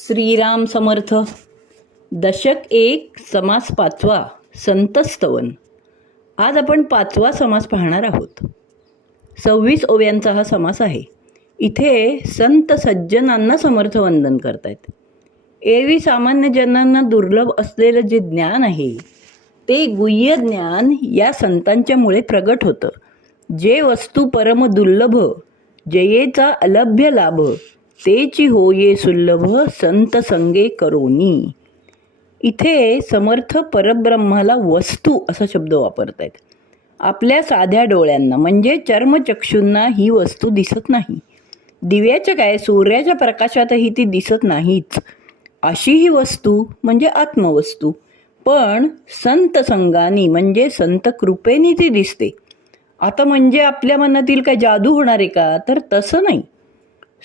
श्रीराम समर्थ. दशक 1 समास 5वा संतस्तवन. आज आपण 5वा समास पाहणार आहोत. 26 ओव्यांचा हा समास आहे. इथे संत सज्जनांना समर्थ वंदन करतायत. एरवी सामान्य जनांना दुर्लभ असलेलं जे ज्ञान आहे ते गुह्य ज्ञान या संतांच्यामुळे प्रगट होतं. जे वस्तू परम दुर्लभ, जयेचा अलभ्य लाभ, तेची होये सुलभ, संत संगे करोनी. इथे समर्थ परब्रह्माला वस्तू असा शब्द वापरत आहेत. आपल्या साध्या डोळ्यांना म्हणजे चर्मचक्षूंना ही वस्तू दिसत नाही. दिव्याच्या काय, सूर्याच्या प्रकाशातही ती दिसत नाहीच. अशी ही वस्तू म्हणजे आत्मवस्तू. पण संत संगानी म्हणजे संत कृपेने ती दिसते. आता म्हणजे आपल्या मनातील काय जादू होणार आहे का, तर तसं नाही.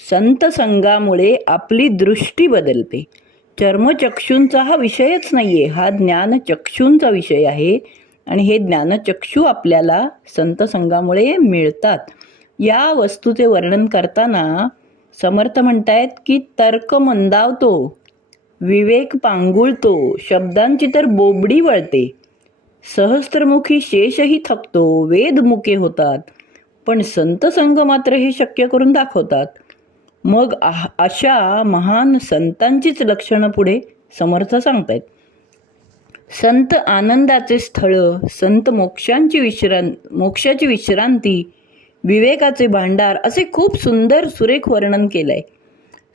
संत संगामुळे आपली दृष्टी बदलते. चर्मचक्षूंचा हा विषयच नाही आहे, हा ज्ञानचक्षूंचा विषय आहे. आणि हे ज्ञानचक्षू आपल्याला संत संगामुळे मिळतात. या वस्तूचे वर्णन करताना समर्थ म्हणतायत की तर्क मंदावतो, विवेक पांगुळतो, शब्दांची तर बोबडी वळते, सहस्त्रमुखी शेषही थकतो, वेदमुखे होतात. पण संत संग मात्र हे शक्य करून दाखवतात. मग अशा महान संतांचीच लक्षणं पुढे समर्थ सांगतायत. संत आनंदाचे स्थळ, संत मोक्षाची विश्रांती, विवेकाचे भांडार, असे खूप सुंदर सुरेख वर्णन केलंय.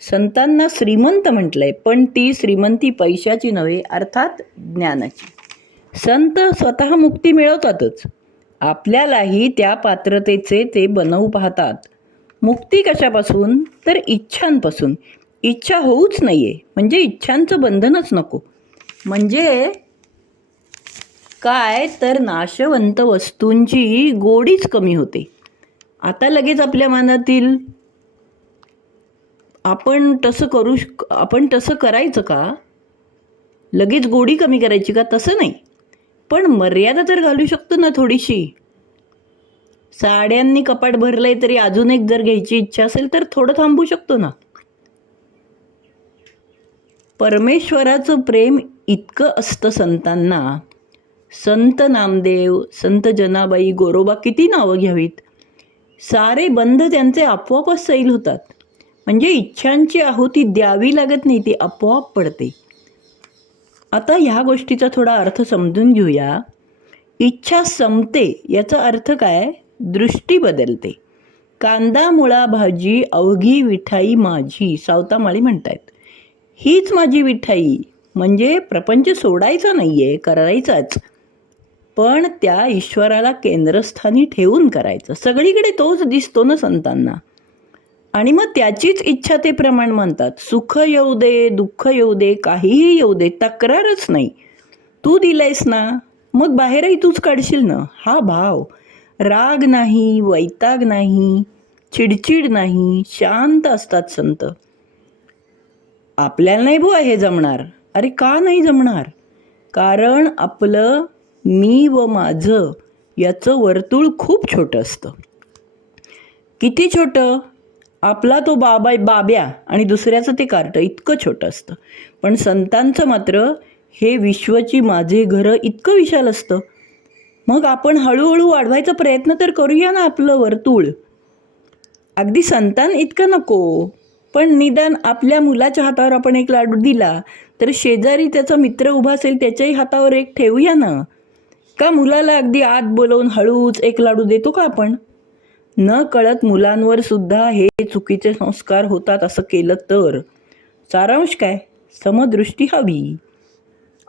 संतांना श्रीमंत म्हटलंय, पण ती श्रीमंती पैशाची नव्हे, अर्थात ज्ञानाची. संत स्वतः मुक्ती मिळवतातच, आपल्यालाही त्या पात्रतेचे ते बनवू पाहतात. मुक्ती कशापासून, तर इच्छांपासून. इच्छा होऊच नाहीये म्हणजे इच्छांचं बंधनच नको. म्हणजे काय, तर नाशवंत वस्तूंची गोडीच कमी होते. आता लगेच आपल्या मनातील आपण तसं करायचं का, लगेच गोडी कमी करायची का, तसं नाही. पण मर्यादा तर घालू शकतो ना थोडीशी. साड्यांनी कपाट भरलंय तरी अजून एक जर घ्यायची इच्छा असेल तर थोडं थांबू शकतो ना. परमेश्वराचं प्रेम इतकं असतं संतांना. संत नामदेव, संत जनाबाई, गोरोबा, किती नावं घ्यावीत. सारे बंध त्यांचे आपोआपच सैल होतात. म्हणजे इच्छांची आहुती द्यावी लागत नाही, ती आपोआप पडते. आता ह्या गोष्टीचा थोडा अर्थ समजून घेऊया. इच्छा संपते याचा अर्थ काय, दृष्टी बदलते. कांदा मुळा भाजी अवघी विठाई माझी, सावतामाळी म्हणतायत. हीच माझी विठाई म्हणजे प्रपंच सोडायचा नाहीये, करायचाच. पण त्या ईश्वराला केंद्रस्थानी ठेवून करायचं. सगळीकडे तोच दिसतो ना संतांना. आणि मग त्याचीच इच्छा ते प्रमाण म्हणतात. सुख येऊ दे, दुःख येऊ दे, काहीही येऊ दे, तक्रारच नाही. तू दिलंयस ना, मग बाहेरही तूच काढशील ना, हा भाव. राग नाही, वैताग नाही, चिडचिड नाही, शांत असतात संत. आपल्याला नाही बुवा हे जमणार. अरे का नाही जमणार, कारण आपलं मी व माझं याचं वर्तुळ खूप छोटं असतं. किती छोटं, आपला तो बाब्या आणि दुसऱ्याचं ते कार्ट इतकं छोटं असतं. पण संतांचं मात्र हे विश्वची माझे घर इतकं विशाल असतं. मग आपण हळूहळू वाढवायचा प्रयत्न तर करूया ना आपलं वर्तुळ. अगदी संतान इतकं नको, पण निदान आपल्या मुलाच्या हातावर आपण एक लाडू दिला तर शेजारी त्याचा मित्र उभा असेल त्याच्याही हातावर एक ठेवूया ना. का मुलाला अगदी आत बोलवून हळूच एक लाडू देतो का आपण. न कळत मुलांवर सुद्धा हे चुकीचे संस्कार होतात. असं केलं तर सारांश काय, समदृष्टी हवी.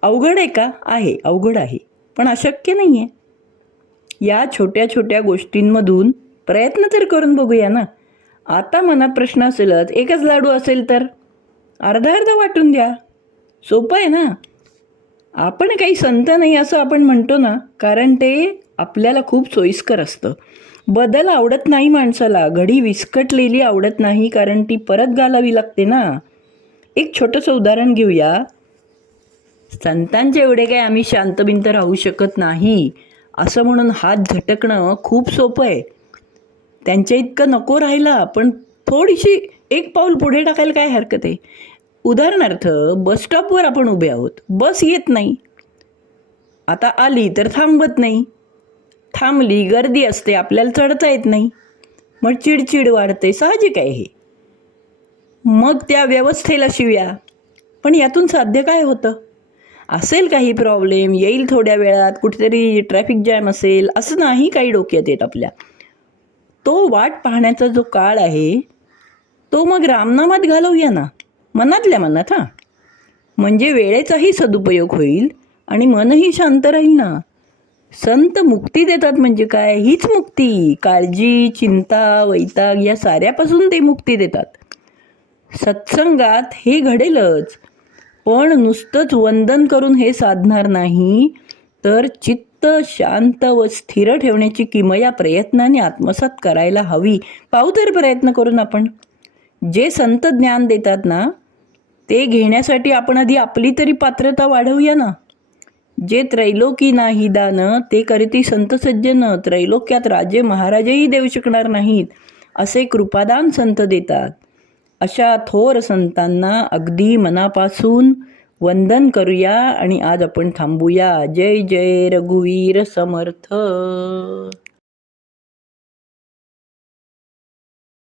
अवघड आहे का, आहे अवघड आहे, पण अशक्य नाही आहे. या छोट्या छोट्या गोष्टींमधून प्रयत्न तर करून बघूया ना. आता मनात प्रश्न असेलच, एकच लाडू असेल तर अर्धा अर्धा वाटून द्या, सोपं आहे ना. आपण काही संत नाही असं आपण म्हणतो ना, कारण ते आपल्याला खूप सोयीस्कर असतं. बदल आवडत नाही माणसाला, घडी विस्कटलेली आवडत नाही, कारण ती परत घालावी लागते ना. एक छोटंसं उदाहरण घेऊया. संतांच्या एवढे काय आम्ही शांतबिंत राहू शकत नाही असं म्हणून हात झटकणं खूप सोपं आहे. त्यांच्या इतकं नको राहिला, पण थोडीशी एक पाऊल पुढे टाकायला काय हरकत आहे. उदाहरणार्थ बसस्टॉपवर आपण उभे आहोत, बस येत नाही. आता आली तर थांबत नाही, थांबली गर्दी असते, आपल्याला चढता येत नाही, मग चिडचिड वाढते, साहजिक आहे हे. मग त्या व्यवस्थेला शिव्या. पण यातून साध्य काय होतं? असेल काही प्रॉब्लेम, येईल थोड्या वेळात, कुठेतरी ट्रॅफिक जॅम असेल, असं नाही काही डोक्यात येत आपल्या. तो वाट पाहण्याचा जो काळ आहे तो मग रामनामात घालवूया ना, मनातल्या मनात. म्हणजे वेळेचाही सदुपयोग होईल आणि मनही शांत राहील ना. संत मुक्ती देतात म्हणजे काय? हीच मुक्ती. काळजी, चिंता, वैताग या साऱ्यापासून ते मुक्ती देतात. सत्संगात हे घडेलच, पण नुसतंच वंदन करून हे साधणार नाही, तर चित्त शांत व स्थिर ठेवण्याची किमया प्रयत्नाने आत्मसात करायला हवी. पाहू तर प्रयत्न करून आपण. जे संत ज्ञान देतात ना, ते घेण्यासाठी आपण आधी आपली तरी पात्रता वाढवूया ना. जे त्रैलोकी नाही दान, ते करीती संत सज्जन, त्रैलोक्यात राजे महाराजही देऊ शकणार नाहीत, असे कृपादान संत देतात. अशा थोर संतांना अगदी मनापासून वंदन करूया आणि आज आपण थांबूया. जय जय रघुवीर समर्थ.